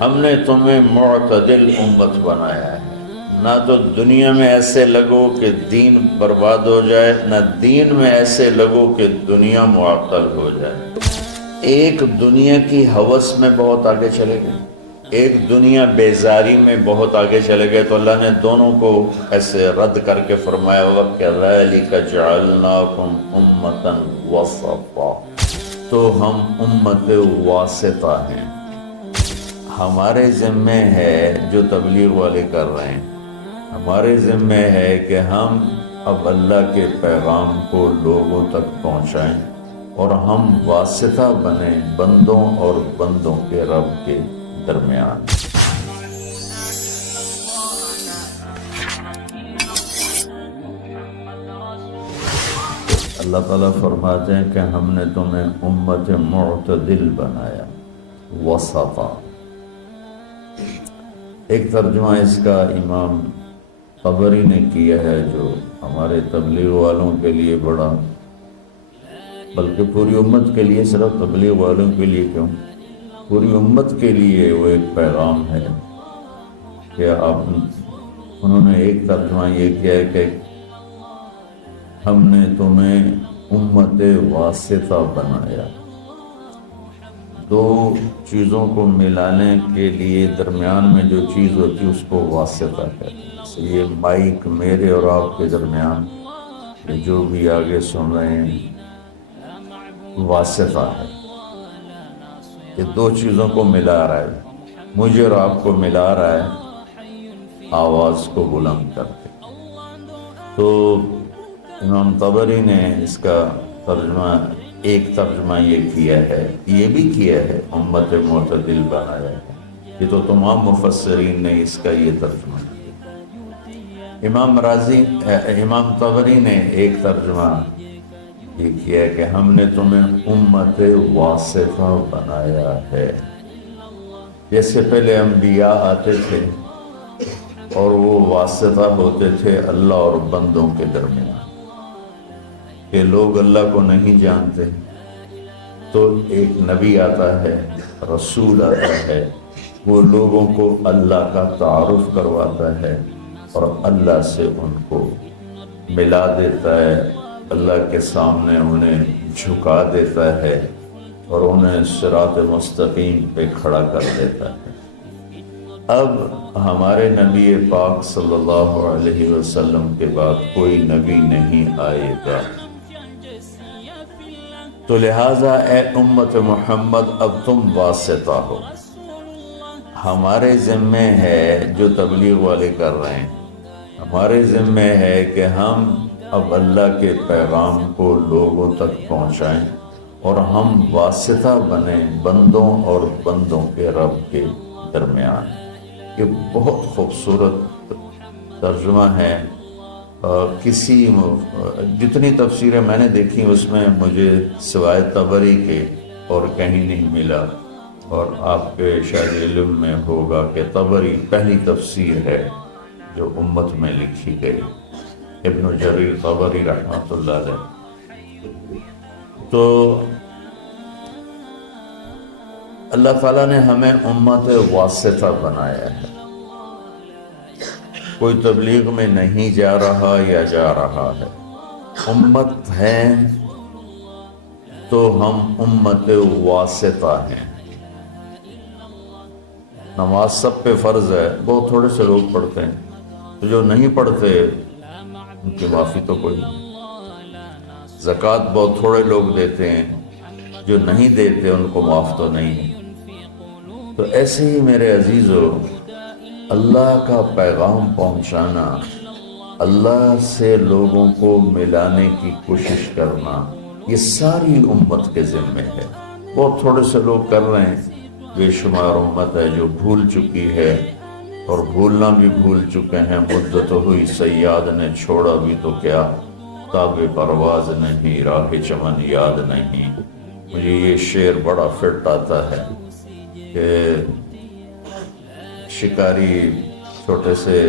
ہم نے تمہیں معتدل امت بنایا ہے، نہ تو دنیا میں ایسے لگو کہ دین برباد ہو جائے، نہ دین میں ایسے لگو کہ دنیا معطل ہو جائے۔ ایک دنیا کی ہوس میں بہت آگے چلے گئے، ایک دنیا بیزاری میں بہت آگے چلے گئے، تو اللہ نے دونوں کو ایسے رد کر کے فرمایا وَكَذَلِكَ جَعَلْنَاكُمْ أُمَّةً وَسَطًا، تو ہم امت واسطہ ہیں۔ ہمارے ذمے ہے جو تبلیغ والے کر رہے ہیں، ہمارے ذمے ہے کہ ہم اب اللہ کے پیغام کو لوگوں تک پہنچائیں اور ہم واسطہ بنیں بندوں اور بندوں کے رب کے درمیان۔ اللہ تعالیٰ فرماتے ہیں کہ ہم نے تمہیں امت معتدل بنایا، وسطا۔ ایک ترجمہ اس کا امام طبری نے کیا ہے، جو ہمارے تبلیغ والوں کے لیے بڑا، بلکہ پوری امت کے لیے، صرف تبلیغ والوں کے لیے کیوں، پوری امت کے لیے وہ ایک پیغام ہے کہ انہوں نے ایک ترجمہ یہ کیا ہے کہ ہم نے تمہیں امت واسطہ بنایا۔ دو چیزوں کو ملانے کے لیے درمیان میں جو چیز ہوتی ہے اس کو واسطہ کہتے ہیں۔ جیسے یہ مائک میرے اور آپ کے درمیان، جو بھی آگے سن رہے ہیں، واسطہ ہے۔ یہ دو چیزوں کو ملا رہا ہے، مجھے اور آپ کو ملا رہا ہے آواز کو بلند کر کے۔ تو امام طبری نے اس کا ترجمہ، ایک ترجمہ یہ کیا ہے، یہ بھی کیا ہے امت معتدل بنایا ہے۔ یہ تو تمام مفسرین نے اس کا یہ ترجمہ کیا۔ امام طبری نے ایک ترجمہ یہ کیا ہے کہ ہم نے تمہیں امت واسطہ بنایا ہے۔ جیسے پہلے انبیاء آتے تھے اور وہ واسطہ ہوتے تھے اللہ اور بندوں کے درمیان، کہ لوگ اللہ کو نہیں جانتے تو ایک نبی آتا ہے، رسول آتا ہے، وہ لوگوں کو اللہ کا تعارف کرواتا ہے اور اللہ سے ان کو ملا دیتا ہے، اللہ کے سامنے انہیں جھکا دیتا ہے اور انہیں صراط مستقیم پہ کھڑا کر دیتا ہے۔ اب ہمارے نبی پاک صلی اللہ علیہ وسلم کے بعد کوئی نبی نہیں آئے گا، تو لہٰذا اے امت محمد اب تم واسطہ ہو۔ ہمارے ذمے ہے جو تبلیغ والے کر رہے ہیں، ہمارے ذمے ہے کہ ہم اب اللہ کے پیغام کو لوگوں تک پہنچائیں اور ہم واسطہ بنیں بندوں اور بندوں کے رب کے درمیان۔ یہ بہت خوبصورت ترجمہ ہے۔ جتنی تفسیریں میں نے دیکھی اس میں مجھے سوائے طبری کے اور کہیں نہیں ملا، اور آپ کے شاید علم میں ہوگا کہ طبری پہلی تفسیر ہے جو امت میں لکھی گئی، ابن جریر طبری رحمۃ اللہ علیہ۔ تو اللہ تعالیٰ نے ہمیں امت واسطہ بنایا ہے، کوئی تبلیغ میں نہیں جا رہا یا جا رہا ہے، امت ہے تو ہم امت واسطہ ہیں۔ نماز سب پہ فرض ہے، بہت تھوڑے سے لوگ پڑھتے ہیں، تو جو نہیں پڑھتے ان کی معافی تو کوئی نہیں۔ زکوٰۃ بہت تھوڑے لوگ دیتے ہیں، جو نہیں دیتے ان کو معاف تو نہیں ہے۔ تو ایسے ہی میرے عزیزو، اللہ کا پیغام پہنچانا، اللہ سے لوگوں کو ملانے کی کوشش کرنا، یہ ساری امت کے ذمے ہے۔ بہت تھوڑے سے لوگ کر رہے ہیں، بے شمار امت ہے جو بھول چکی ہے، اور بھولنا بھی بھول چکے ہیں۔ مدت ہوئی صیاد نے چھوڑا بھی تو کیا، تاب پرواز نہیں راہ چمن یاد نہیں۔ مجھے یہ شعر بڑا فٹ آتا ہے کہ شکاری چھوٹے سے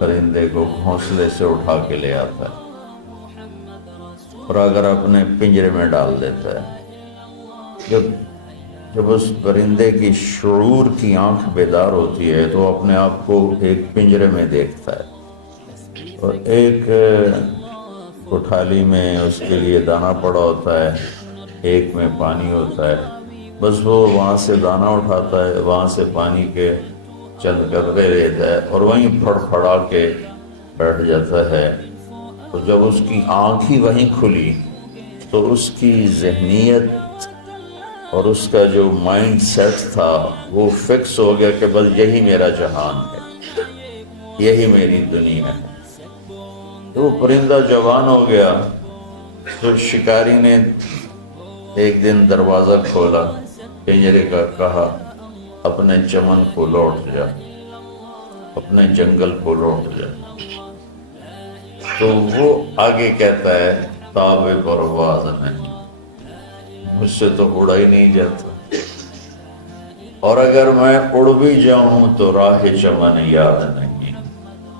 پرندے کو گھونسلے سے اٹھا کے لے آتا ہے اور اگر اپنے پنجرے میں ڈال دیتا ہے، جب جب اس پرندے کی شعور کی آنکھ بیدار ہوتی ہے تو اپنے آپ کو ایک پنجرے میں دیکھتا ہے، اور ایک کوٹھالی میں اس کے لیے دانہ پڑا ہوتا ہے، ایک میں پانی ہوتا ہے، بس وہ وہاں سے دانہ اٹھاتا ہے، وہاں سے پانی کے چند قطرے لیتا ہے اور وہیں پھڑ پھڑا کے بیٹھ جاتا ہے۔ تو جب اس کی آنکھ ہی وہیں کھلی تو اس کی ذہنیت اور اس کا جو مائنڈ سیٹ تھا وہ فکس ہو گیا کہ بس یہی میرا جہان ہے، یہی میری دنیا ہے۔ تو وہ پرندہ جوان ہو گیا تو شکاری نے ایک دن دروازہ کھولا، پنجرے کا، کہا اپنے چمن کو لوٹ جا، اپنے جنگل کو لوٹ جا۔ تو وہ آگے کہتا ہے تاب پرواز نہیں، مجھ سے تو اڑا ہی نہیں جاتا، اور اگر میں اڑ بھی جاؤں تو راہ چمن یاد نہیں،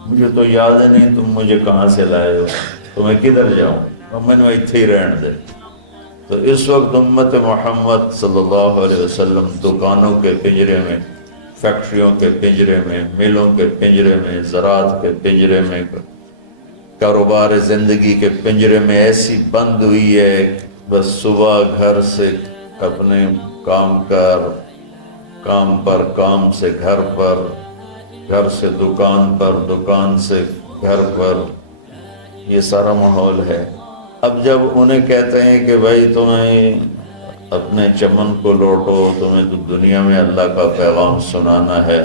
مجھے تو یاد نہیں تم مجھے کہاں سے لائے ہو، تو میں کدھر جاؤں، میں نے اتنے ہی رہن دے۔ تو اس وقت امت محمد صلی اللہ علیہ وسلم دکانوں کے پنجرے میں، فیکٹریوں کے پنجرے میں، ملوں کے پنجرے میں، زراعت کے پنجرے میں، کاروبار زندگی کے پنجرے میں ایسی بند ہوئی ہے، بس صبح گھر سے اپنے کام پر، کام سے گھر پر، گھر سے دکان پر، دکان سے گھر پر، یہ سارا ماحول ہے۔ اب جب انہیں کہتے ہیں کہ بھائی تمہیں اپنے چمن کو لوٹو، تمہیں تو دنیا میں اللہ کا پیغام سنانا ہے،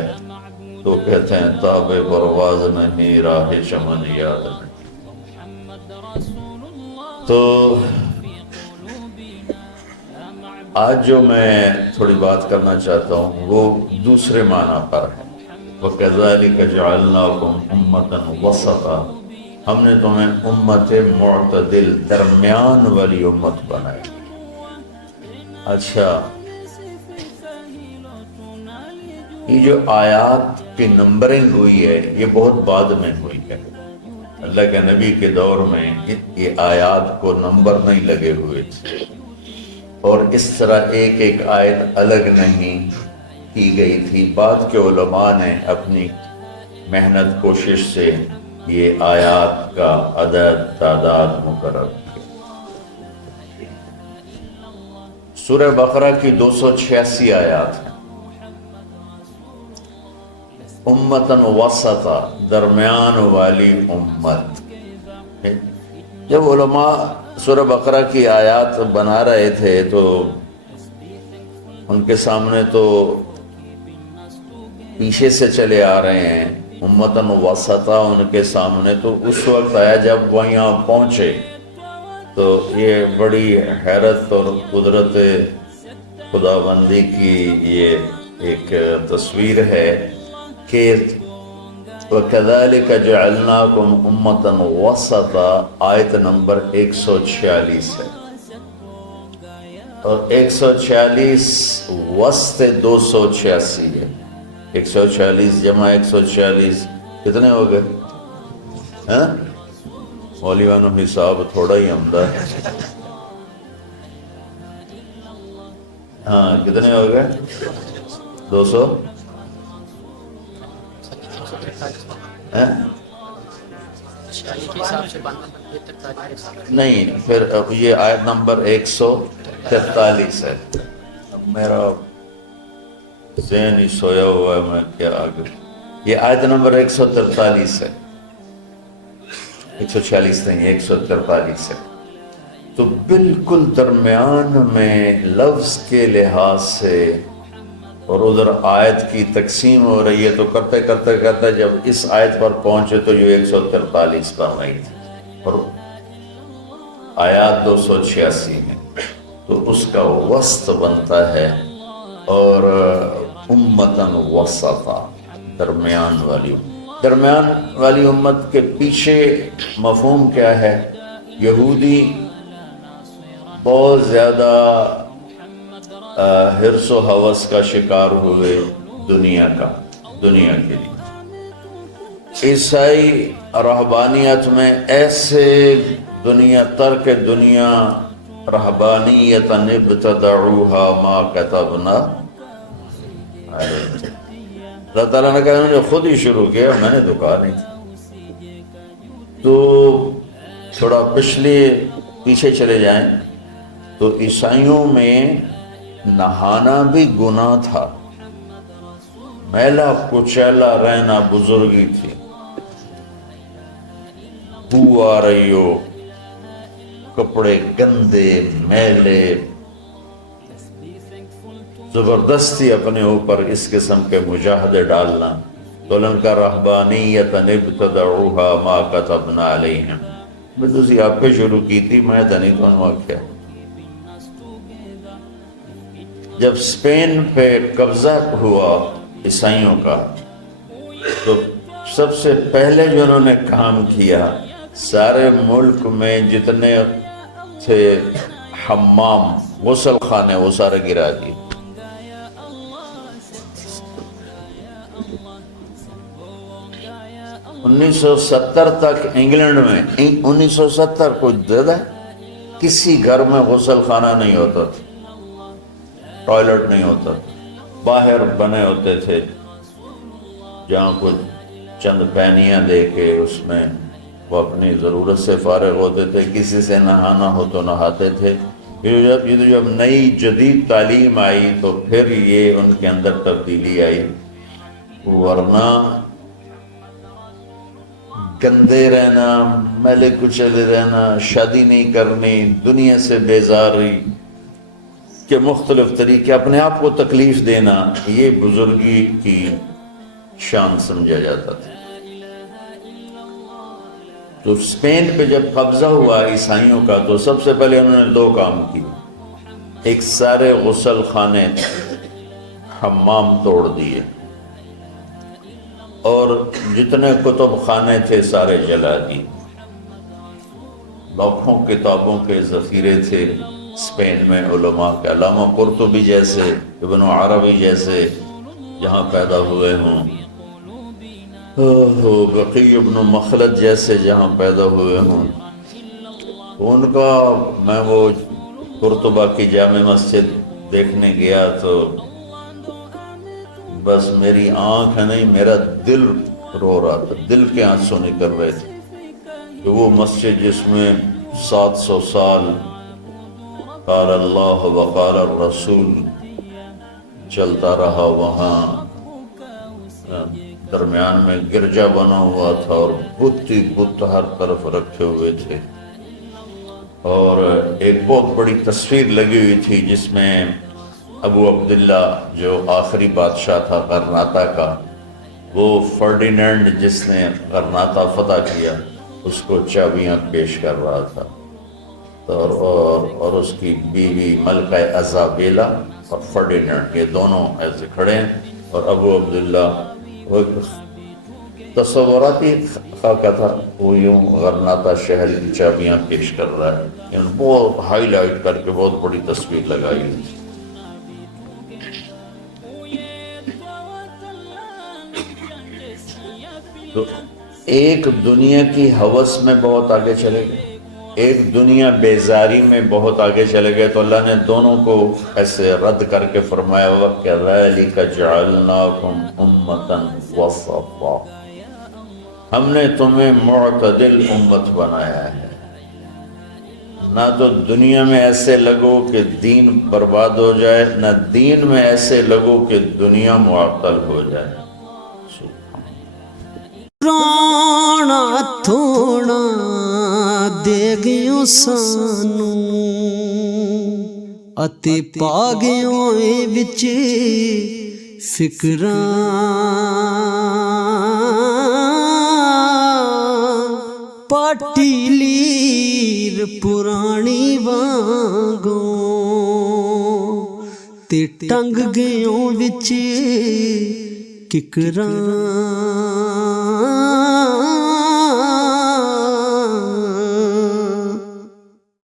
تو کہتے ہیں تاب پرواز نہیں، راہ چمن یاد نہیں۔ تو آج جو میں تھوڑی بات کرنا چاہتا ہوں وہ دوسرے معنی پر ہے، وَكَذَلِكَ جَعَلْنَاكُمْ أُمَّةً وَسَطًا، ہم نے تمہیں امت معتدل، درمیان والی امت بنائی۔ اچھا، یہ جو آیات کی نمبرنگ ہوئی ہے یہ بہت بعد میں ہوئی ہے، اللہ کے نبی کے دور میں یہ آیات کو نمبر نہیں لگے ہوئے تھے، اور اس طرح ایک ایک آیت الگ نہیں کی گئی تھی۔ بعد کے علماء نے اپنی محنت کوشش سے یہ آیات کا عدد تعداد مقرر کی۔ سورہ بقرہ کی 286 آیات ہیں۔ امتاً وسطا، درمیان والی امت۔ جب علماء سورہ بقرہ کی آیات بنا رہے تھے تو ان کے سامنے تو پیچھے سے چلے آ رہے ہیں، امتاً وسطا ان کے سامنے تو اس وقت آیا جب وہ یہاں پہنچے تو یہ بڑی حیرت اور قدرت خداوندی کی یہ ایک تصویر ہے کہ وَكَذَلِكَ جَعَلْنَاكُمْ أُمَّةً وَسَطًا، آیت نمبر 146 ہے، اور 146 وسط 286 ہے۔ 146 جمع 146 کتنے ہو گئے؟ ہاں مولیانو حساب تھوڑا ہی عمدہ ہے۔ ہاں کتنے ہو گئے؟ 200 نہیں، پھر اب یہ آیت نمبر 143 ہے۔ اب میرا ذہن ہی سویا ہوا ہے، میں کیا آگے، یہ آیت نمبر 143 ہے، 146 نہیں 143 ہے۔ تو بالکل درمیان میں لفظ کے لحاظ سے، اور ادھر آیت کی تقسیم ہو رہی ہے تو کرتے کرتے کرتے جب اس آیت پر پہنچے تو جو 143 پر رہی تھی اور آیات 286 میں، تو اس کا وسط بنتا ہے، اور امتاً وسطا، درمیان والی امت کے پیچھے مفہوم کیا ہے؟ یہودی بہت زیادہ حرص و ہوس کا شکار ہوئے دنیا کے لیے، عیسائی رہبانیت میں ایسے ترک دنیا رہبانیۃ ابتدعوها ما كتبنا علیہم۔ اللہ تعالیٰ نے کہا انہوں نے خود ہی شروع کیا، میں نے تو کہا نہیں تھا۔ تو تھوڑا پیچھے چلے جائیں تو عیسائیوں میں نہانا بھی گناہ تھا، میلا کچیلا رہنا بزرگی تھی، بو آ رہی ہو، کپڑے گندے میلے، زبردستی اپنے اوپر اس قسم کے مجاہدے ڈالنا، تو ان کا رہبانیۃ ابتدعوها ما كتبنا علیہم، میں تو اسی آپ پہ شروع کی تھی، میں تو نہیں تو واقعہ۔ جب اسپین پہ قبضہ ہوا عیسائیوں کا تو سب سے پہلے جو انہوں نے کام کیا، سارے ملک میں جتنے تھے حمام غسل خانے وہ سارے گرا دیے۔ 1970 تک انگلینڈ میں 1970 کو زیادہ کسی گھر میں غسل خانہ نہیں ہوتا تھا، ٹوائلٹ نہیں ہوتا تھا، باہر بنے ہوتے تھے جہاں کچھ چند پینیاں دے کے اس میں وہ اپنی ضرورت سے فارغ ہوتے تھے، کسی سے نہانا ہو تو نہاتے تھے۔ پھر جب نئی جدید تعلیم آئی تو پھر یہ ان کے اندر تبدیلی آئی، ورنہ گندے رہنا، میلے کچلے رہنا، شادی نہیں کرنی، دنیا سے بیزاری کے مختلف طریقے، اپنے آپ کو تکلیف دینا، یہ بزرگی کی شان سمجھا جاتا تھا۔ تو اسپین پہ جب قبضہ ہوا عیسائیوں کا تو سب سے پہلے انہوں نے دو کام کیے، ایک سارے غسل خانے حمام توڑ دیے اور جتنے کتب خانے تھے سارے جلا دیے۔ لاکھوں کتابوں کے ذخیرے تھے اسپین میں علماء کے، علامہ قرطبی جیسے، ابن عربی جیسے جہاں پیدا ہوئے ہوں، بقی ابن مخلد جیسے جہاں پیدا ہوئے ہوں، ان کا میں وہ قرطبہ کی جامع مسجد دیکھنے گیا تو بس میری آنکھ نہیں میرا دل رو رہا تھا، دل کے آنسو نکل رہے تھے کہ وہ مسجد جس میں 700 سال قال اللہ وقال الرسول چلتا رہا، وہاں درمیان میں گرجا بنا ہوا تھا اور بت ہی بت ہر طرف رکھے ہوئے تھے، اور ایک بہت بڑی تصویر لگی ہوئی تھی جس میں ابو عبداللہ جو آخری بادشاہ تھا غرناطہ کا، وہ فرڈینینڈ جس نے غرناطہ فتح کیا اس کو چابیاں پیش کر رہا تھا، اور اس کی بیوی ملکہ ازابیلا اور فرڈینینڈ یہ دونوں ایسے کھڑے ہیں، اور ابو عبداللہ وہ تصوراتی خاکہ تھا، وہ یوں غرناطہ شہر کی چابیاں پیش کر رہا ہے، یعنی بہت ہائی لائٹ کر کے بہت بڑی تصویر لگائی ہوئی تھی۔ تو ایک دنیا کی ہوس میں بہت آگے چلے گئے، ایک دنیا بیزاری میں بہت آگے چلے گئے، تو اللہ نے دونوں کو ایسے رد کر کے فرمایا وَكَذَلِكَ جَعَلْنَاكُمْ أُمَّةً وَسَطًا، ہم نے تمہیں معتدل امت بنایا ہے، نہ تو دنیا میں ایسے لگو کہ دین برباد ہو جائے، نہ دین میں ایسے لگو کہ دنیا معطل ہو جائے۔ رانا تھوڑا دے گیو سانو اتے پا گیو اے وچ فکراں، پاٹی لیر پرانی وانگوں تے ٹنگ گیو وچ ککراں۔